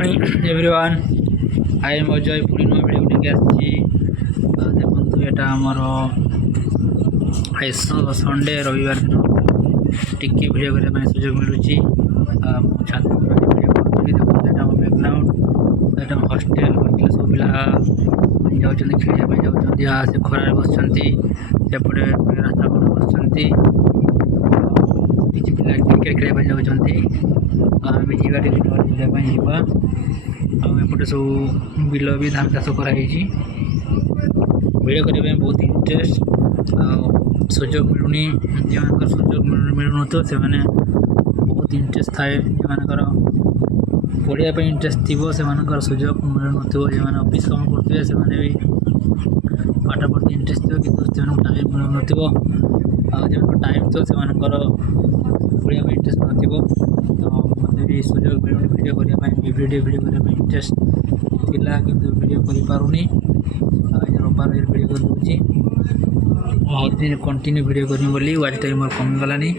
morning everyone I am Ajay Puri नुआ video लेके आसी देखो यहाँ आमर संडे रविवार दिन टिके भिडियो करने सुजोग मिलूँ छात भिडियो करी देखो बैकग्राउंड यहाँ हस्टेल हस्टेल सब पिला जाऊँ खेलने जाऊँ से खरार बसपटे रास्ता कड़ बस किसी पिला क्रिकेट खेलने जाऊँ आम जावा जावा आउपटे सब बिल भी धान चाष कराई भिडियो करने बहुत इंटरेस्ट सुजोग मिलूनी जो सुजोग मिलून से बहुत इंटरेस्ट थाए जो पढ़ाई इंटरेस्ट थी से सुजोग मिलून जो ऑफिस काम करते भी पाठ पढ़ते इंटरेस्ट थी कि टाइम मिलून जो टाइम तो से पढ़ाई इंटरेस्ट न तो मत भी सुजोग मिलूनी भिडियो करने भिडियो करने इंटरेस्ट थिला कि भिडियो करें रविवार भिडियो कर दूसरी बहुत दिन कंटिन्यू भिडियो करनी बोली वाच टाइम मोर कमीगलानी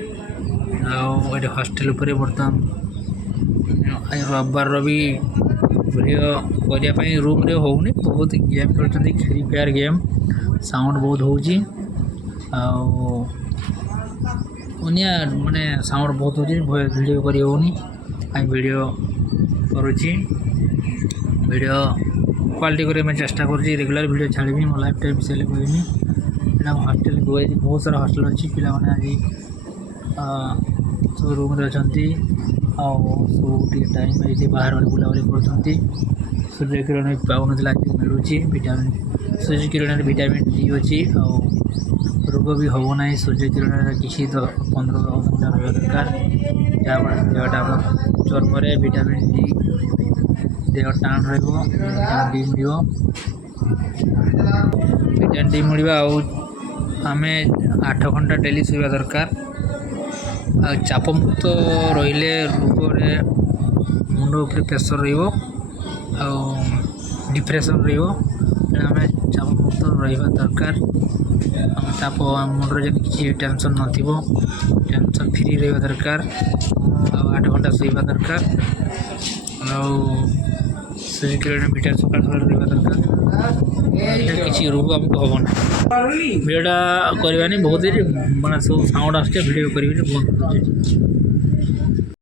आटे हस्टेल बर्तमान रविवार भी भिडियो करने रूम रे होनी बहुत गेम खेलुँच फ्री फायर गेम साउंड बहुत होची उनिया माने साउंड बहुत होची भिडियो करी होनी आई भिडियो करुँची भिडियो क्वालिटी करने चेष्टा करुँची रेगुलर भिडियो छाड़ी मो लाइफ टाइम विषय कहमी यहाँ हस्टेल बहुत सारा हस्टेल अच्छी पिला मैंने आज सब रूम रे अच्छा सब टाइम पाई बाहर बुलाबुली कर सूर्य किरण पाऊन मिलूँ vitamin Surya Kiran vitamin D अच्छी रोग भी हम ना सूर्य किरण किसी 15 घंटा रहा दरकार जहाँ देहटा चर्म विटामिन डी देह टाण डी मिल विटामिन डी मिलवा आम 8 घंटा डेली शोवा दरकार चाप मुक्त रहिले रोगरे मुंड उपर प्रेसर डिप्रेशन आम चाप मुक्त रहा दरकार आम चाप मुंडर जब किसी टेंशन नथिबो टेंशन फ्री रहा दरकार 8 घंटा शोवा दरकार सूर्य किरण भिटामिन सकाल सकाल रहा दरकार किसी रोग आमको हम ना भिडियोटा करवानी बहुत मानते सब साउंड आस भिडियो करी बहुत